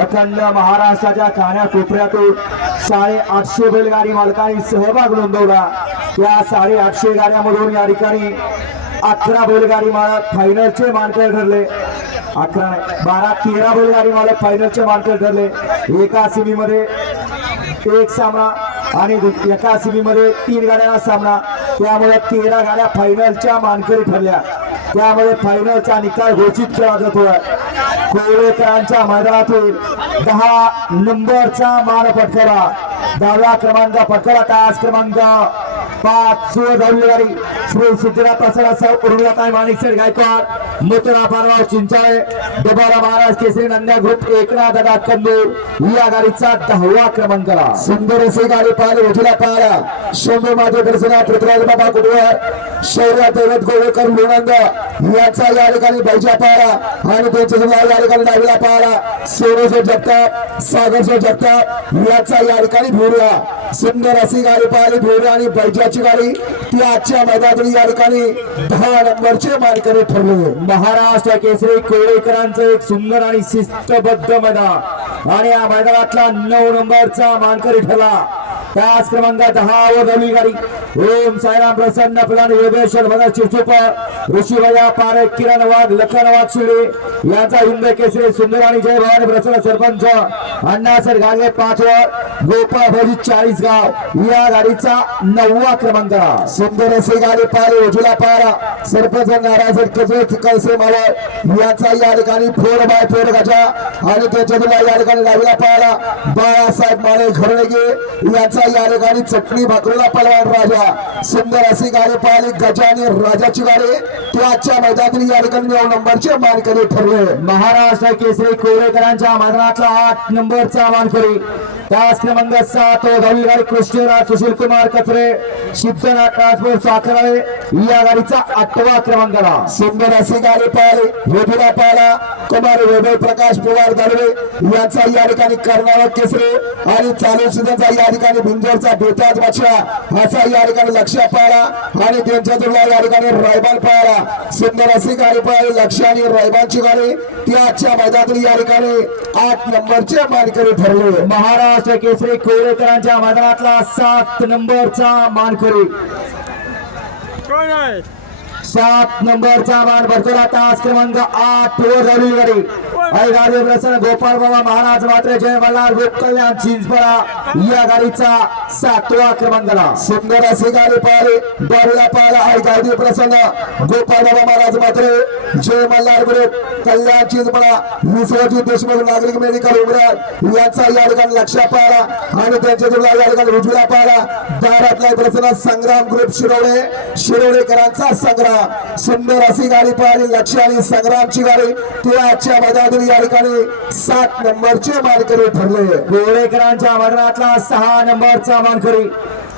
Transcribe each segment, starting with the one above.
अखंड महाराष्ट्राच्या कानाकोपऱ्यातून 850 बैलगाडी मालकांनी सहभाग नोंदवला। या 850 गाड्यांमधून या ठिकाणी 11 बैलगाडी मालक फायनलचे मानकरी ठरले। 11 नाही 12 13 बैलगाडी मालक फायनलचे मानकरी ठरले। एका सीमीमध्ये एक सामना आणि एका सीमीमध्ये 3 गाड्यांचा सामना, त्यामुळे 13 गाड्या फायनलच्या मानकरी ठरल्या। त्यामुळे फायनलचा निकाल घोषित केला जातोय। कोळेकरांच्या मैदानातून 10 नंबरचा मान पटकावला, 10व्या क्रमांक पटकावला तास क्रमांक 5 धावलेली श्री सिद्धनाथ प्रसाद उर्मिलाताई माणिकसर गायकवाड मथुरा पारगाव चिंचाळे डबाला महाराज केसरी नंद्या ग्रुप एकनाथ दादा कंदूर या गाडीचा 10वा क्रमांकाला। सुंदर असे गाडी पाहिली उठला पाहिला शंभू माझे दर्शना पृथ्वीराज बाबा कुटुंब शौर्य दैवत गोवेकर लोणंद याचा या ठिकाणी बैजा पाहिला आणि त्यांच्या जिल्हा या ठिकाणी डावीला पाहिला सोनूशे जगताप सागरशे जगताप याचा या ठिकाणी भोरिया। सुंदर अशी गाडी पाहिली भोरिया आणि बैजाची गाडी ती आजच्या मैदानात या ठिकाणी 10 नंबरचे मानकरी ठरले। महाराष्ट्र केसरी कोळेकरांचं एक सुंदर आणि शिस्तबद्ध मैदान आणि या मैदानातला 9 नंबरचा मानकरी ठरला तास क्रमांक 10 व धावली गाडी ओम साईराम प्रसन्न फुलान योगेश्वर भगत चिचुपर ऋषीभया पारे किरण वाघ लखन वाघ शिळे यांचा हिंद केसरी सुंदर आणि जय भवानी प्रसन्न सरपंच अण्णासर गागे 5 वर गोपाळ भोजी 40 गाव या गाडीचा 9वा क्रमांकाला। सुंदर अशी गाडी पाहिली उजला पारा सरपंच नाराज कैसे मावळ याचा या ठिकाणी 4x4 गजा आणि त्याच्या या ठिकाणी डावीला पाहिला बाळासाहेब माने घरणे याचा या ठिकाणी चटणी भाकरीला पलवान राजा। सुंदर अशी गाडी पाहिली गजा आणि राजाची गाडी ती आजच्या मैदानातील या ठिकाणी 9 नंबरचे मानकरी ठरले। महाराष्ट्र केसरी कोळेकरांच्या मैदानातला 8 नंबरचा मानकरी तास क्रमांक 7 व धावली गाडी कृष्णराज सुशील कुमार कचरे सिद्धनाथ राजपूर साखराळे या गाडीचा 8वा क्रमांकाला। सुंदर अशी गाडी पाहिली वेदुरा पाहिला कुमार वैभव प्रकाश पवार दळवे यांचा या ठिकाणी कर्नाटक केसरी आणि चालू सीझनचा या ठिकाणी भिंजरचा बेताज बादशाह असा या ठिकाणी लक्ष पाहिला आणि त्यांच्या जोडला या ठिकाणी रायबान पाहिला। सुंदर अशी गाडी पाहिली लक्ष आणि रायबानची गाडी ती आजच्या मैदानातील या ठिकाणी 8 नंबरचे मानकरी ठरले। महाराष्ट्र केसरी कोळेकरांच्या मैदानातला 7 नंबरचा मानकरी 7 नंबरचा मान भरतोला तास क्रमांक 8 वर झालेली गाडी आणि गाडी प्रसन्न गोपाळ बाबा महाराज मात्र जय मल्हार गोप कल्याण चिंचपडा या गाडीचा 7वा क्रमांकाला। सुंदर अशी गाडी पाहिली डावीला पाहिला आणि गाडी प्रसन्न गोपाळ बाबा महाराज मात्र जय मल्हार ग्रुप कल्याण चिंचपडा विश्वजित देशमुख नागरिक मेडिकल उमराड यांचा या ठिकाणी लक्ष पाहिला आणि त्यांच्या जोडला या ठिकाणी उजवीला पाहिला दारातला प्रसन्न संग्राम ग्रुप शिरोडेकरांचा संग्राम। सुंदर अशी गाडी पाहिली लक्ष आणि संग्रामची गाडी ती आजच्या मैदानातील या ठिकाणी 7 नंबरचे मानकरी ठरले। कोळेकरांच्या मैदानातला 6 नंबरचा मानकरी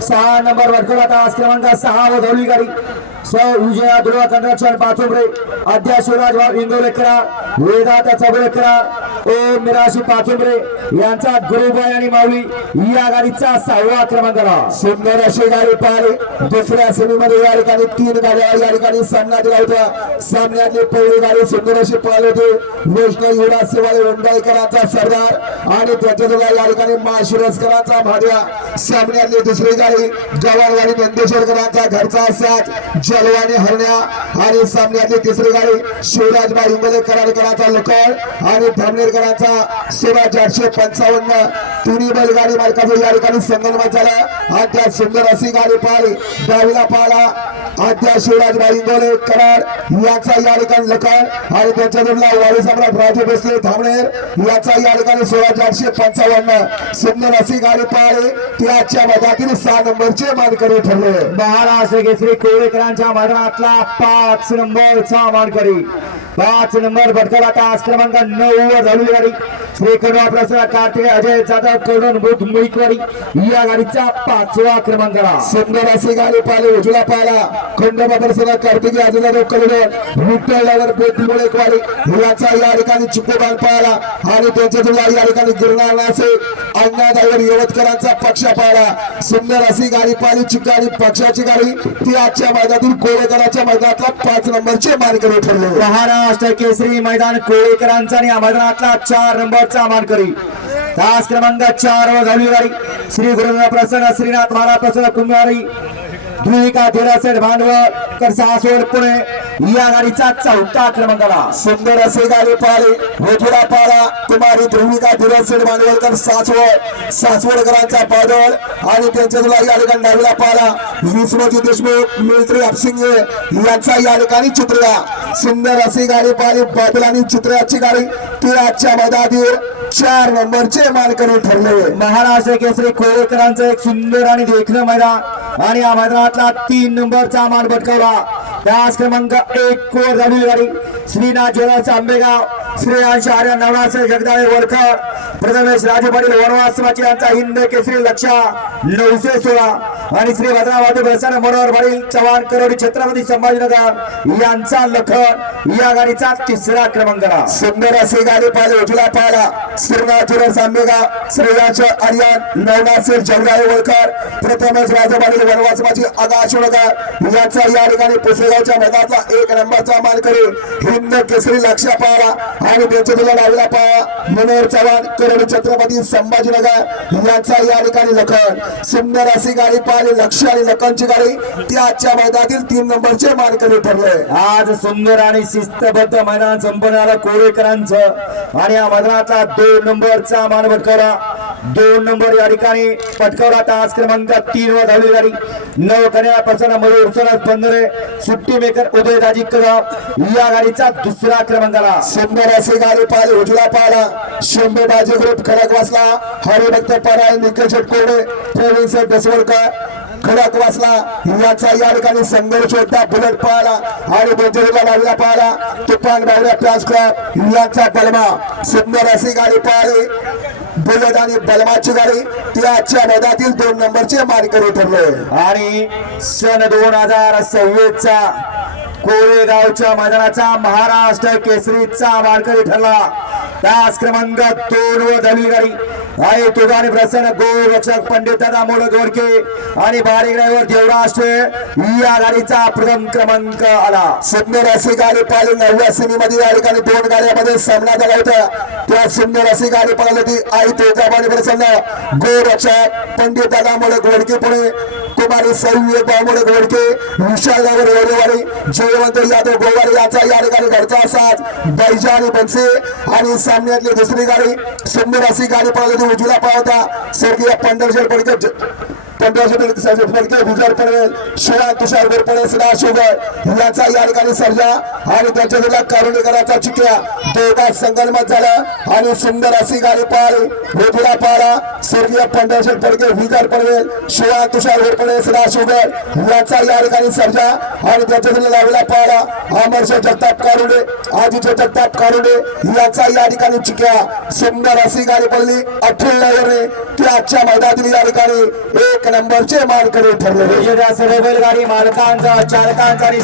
6 नंबर वरकला तास क्रमांक 6 व धावली गाडी विजया दुर्वा कंट्रक्शन पाचोंबरे अध्यक्ष शिवराज भाऊ इंदोलेकरा वेदांत चबळेकरा ओम मिराशी पाचोंबरे यांचा गुरुबाई आणि माऊली या गाडीचा 6वा क्रमांकाला। सुंदर अशी गाडी पाहिली दुसऱ्या सेमीमध्ये या ठिकाणी 3 गाड्या या ठिकाणी सामना दिला होता। सामन्यातली पहिली गाडी सुंदर अशी पाहिली होती वैष्णव युवराज सेवाळे वंडाईकरांचा सरदार आणि त्याच्या या ठिकाणी माशिरसकरांचा भाड्या। सामन्यातली दुसरी गाडी जवानवाडी नंदेश्वरकरांचा घरचा साथ जलवानी हरण्या आणि सामन्यातली तिसरी गाडी शिवराजबाई इंगोलेकरांचा लखन आणि धामनेरकरांचा शिवराज 855 तिन्ही बैलगाडी मालकाचा या ठिकाणी संगमत झाला आणि त्या सुंदर अशी गाडी पाहिली डावीला पाहिला अध्यक्ष शिवराजबाई इंगोलेकर याचा या ठिकाणी लखन आणि त्यांच्या जोडला वारी सम्राट राजू भोसले धामनेर याचा या ठिकाणी शिवराज 855 सुंदर अशी गाडी पाहिली ती आजच्या मैदानातील 6 नंबरचे मानकरी ठरले। महाराष्ट्र केसरी कोळेकरांच्या मैदानातला 5 नंबरचा मानकरी 5 नंबर भटकला तास क्रमांक 9 वर धावली गाडी श्री कन्वा प्रसाद कार्तिक अजय जाधव कोडन बुध मुईकवाडी या गाडीचा 5वा क्रमांकाला। सुंदर अशी गाडी पाहिली उजला पाहिला खंडोबा प्रसाद कार्तिक अजय जाधव कोडन विठ्ठलनगर बुध मुईकवाडी याचा या ठिकाणी चिकोबान पाहिला आणि त्यांच्या जोडला या ठिकाणी गिरणार नासे अण्णादावर यवतकरांचा पक्ष पाहिला सुंदर अशी गाडी पाहिली चिकारी पक्षाची गाडी ती आजच्या मैदानातील कोळेकरांच्या मैदानातला 5 नंबरचे मानकरी ठरले महाराष्ट्र केसरी मैदान कोळेकरांचा आणि या मैदानातला 4 नंबरचा मानकरी तास क्रमांक 4 वर धावली गाडी श्री गुरुनाथ प्रसन्न श्रीनाथ महाराज प्रसन्न कुमारी धुळिका धीरासेठ भांडवल तर सासवड पुणे या गाडीचा 4था क्रमांकाला सुंदर असे गाडी पाहिली मोठुरा पाला कुमारी ध्रुविका धीरसेठ मांडवलकर सासवडकरांचा बादल आणि त्यांच्या तुला या ठिकाणी डावीला पाला विष्णुजी देशमुख मिलिटरी अपसिंगे यांचा या ठिकाणी चित्रिया सुंदर अशी गाडी पाहिली बादल आणि चित्र्याची गाडी ती आजच्या मैदानातील 4 नंबरचे मानकरी ठरले महाराष्ट्र केसरी कोळेकरांचं एक सुंदर आणि देखणं मैदान आणि या मैदानातला 3 नंबरचा मान पटकावला त्याच क्रमांक 1 वर झालेली गाडी श्रीनाथ ज्वेलर्स आंबेगाव श्रेयांश आर्य नवनाथ जगदाळे वरकर प्रथमेश राजू पाटील वनवासमाची यांचा हिंद केसरी लक्षा 916 आणि श्री भद्रावती प्रसन्न मनोहर पाटील चव्हाण करोडी छत्रपती संभाजीनगर यांचा लखन या गाडीचा 3रा क्रमांकाला सुंदर अशी गाडी पाहिली उजला पाहिला श्रीनाथ ज्वेलर्स आंबेगाव श्रेयांश आर्य नवनाथ जगदाळे वरकर प्रथमेश राजू पाटील वनवासमाची आगाशोडकर यांचा या ठिकाणी पुसेगावच्या मैदानातला 1 नंबरचा मानकरी हिंद केसरी लक्षा पाहिला आणि त्यांच्या तुला डावीला पाहा मनोहर चव्हाण करोडी छत्रपती संभाजीनगर यांचा या ठिकाणी लखन सुंदर अशी गाडी पाहिली लक्ष आणि लखनची गाडी ती आजच्या मैदानातील 3 नंबरचे मानकरी ठरले आज सुंदर आणि शिस्तबद्ध मैदान संपन्न झालं कोळेकरांचं आणि या मैदानातला 2 नंबरचा मान पटकावला 2 नंबर या ठिकाणी पटकावला तास क्रमांक 3 वर धावली गाडी नव कन्या प्रसन्न मयूर सरस पंधरे सुट्टी मेकर उदयदाजी कदम या गाडीचा 2रा क्रमांकाला सुंदर अशी गाडी पाहिली उजला पाहिला शंभे बाजी ग्रुप खडक वासला हरिभक्त पराय निखिल शेटकोडे प्रवीण शेठ दसवडकर खडक वासला याचा या ठिकाणी संघर्ष होता बुलेट पाहिला आणि बेंजरीला लावला पाहिला तुपांग डावल्या प्यास क्लब याचा बलमा सुंदर अशी गाडी पाहिली बुलेट आणि बलमाची गाडी ती आजच्या मैदानातील 2 नंबरचे मानकरी ठरले आणि सन 2026 चा कोळेगावच्या मैदानाचा महाराष्ट्र केसरीचा मानकरी ठरला तास क्रमांक 2 वर झालेली गाडी आहे तुगाने प्रसन्न गोल रक्षक पंडित दादा मोड गोडके आणि बारी ड्रायव्हर देवराष्ट्र या गाडीचा प्रथम क्रमांक आला सुंदर अशी गाडी पाहिली 89 मध्ये या ठिकाणी 2 गाड्यांमध्ये सामना झाला होता त्या सुंदर अशी गाडी पाहिली होती आई तुळजाभवानी प्रसन्न गोल रक्षक पंडित दादा मोड गोडके पुणे कुमारी सौम्य बामोड गोडके विशाल गावर एवढेवाडी जयवंत यादव गोवारी याचा या ठिकाणी घरचा साथ बैजानी बनसे आणि सामन्यातली दुसरी गाडी सुंदर अशी गाडी पाहिली उजला पाहता स्वर्गीय पंढरशेठ पडके गुजर पडेल शिवा तुषार गोरपडे सदा शुगर याचा या ठिकाणी सर्जा आणि त्याच्या जिल्हा कारुणीकरांचा चिक्या दोघात संगनमत झाला आणि सुंदर अशी गाडी पाहिली उजला पाहला स्वर्गीय पंढरशेठ पडके गुजर पडेल शिवा तुषार गोरपडे सदा शुगर याचा या ठिकाणी सर्जा आणि त्याच्या जिल्हा लावला पाहला अमरशेठ जगताप कारुडे आजीचे जगताप कारुडे याचा या ठिकाणी चिक्या सुंदर अशी गाडी पडली अठ्ठल नगरने ती आजच्या मैदानातील या ठिकाणी 1 नंबरचे मानकरी ठरले सर्व बैलगाडी मालकांचा चालकांचा आणि